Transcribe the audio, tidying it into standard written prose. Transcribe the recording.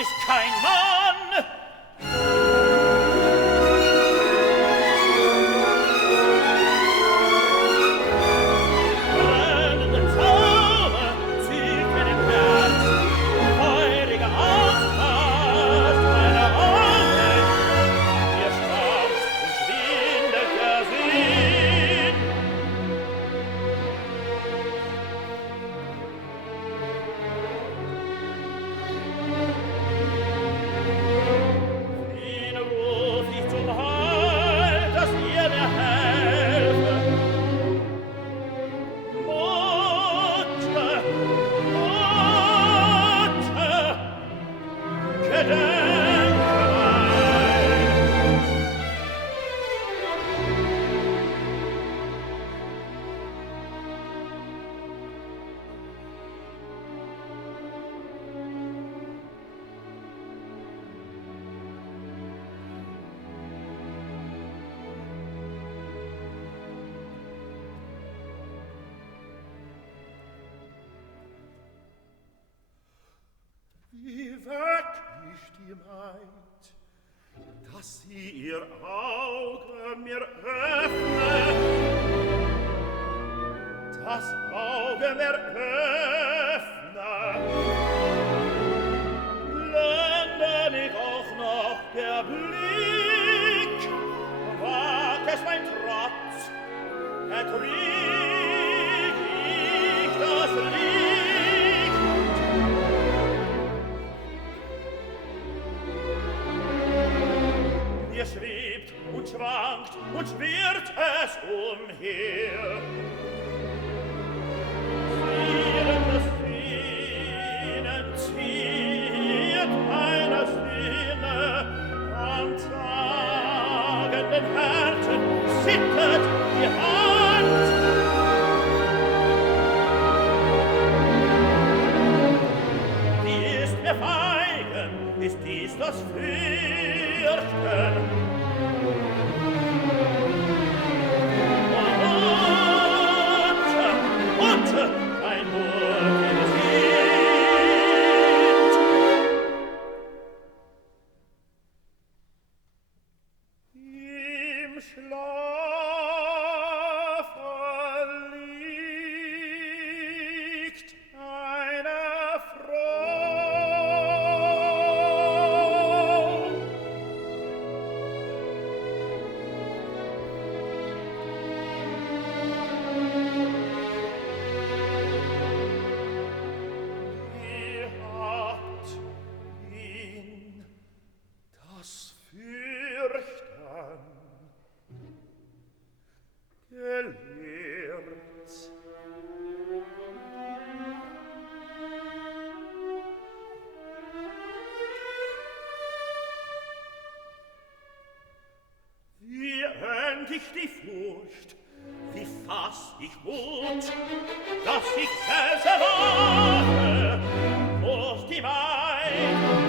ist kein Mann. Brennende Zauber zieht meinem Herz, feurige Ausrast meiner Augen. Ihr schwärmt und schwindet der Sinn. Ihn ruf ich zum Heil, dass ihr mir helfe. Mutter, Mutter, gedenke mein. Wie weck ich die Maid, dass sie ihr Auge mir öffne, das Auge mir öffne. Blende mich auch noch der Blick, wagt es mein Trotz, erträg ich das Licht. Mir schwebt und schwankt und schwirrt es umher. Fliehendes Sehnen zieht meine Sinne, am tagenden Herzen zittert die Hand. Wie ist mir feigen, ist dies das Fürchten? Mutter, ein Murmeln singt. Im Schlafe liegt eine Frau. Die hat ihn das Fürchten gelehrt. Wie endlich die Furcht, wie fass ich Mut, dass ich selbst erwarte, wo die Maid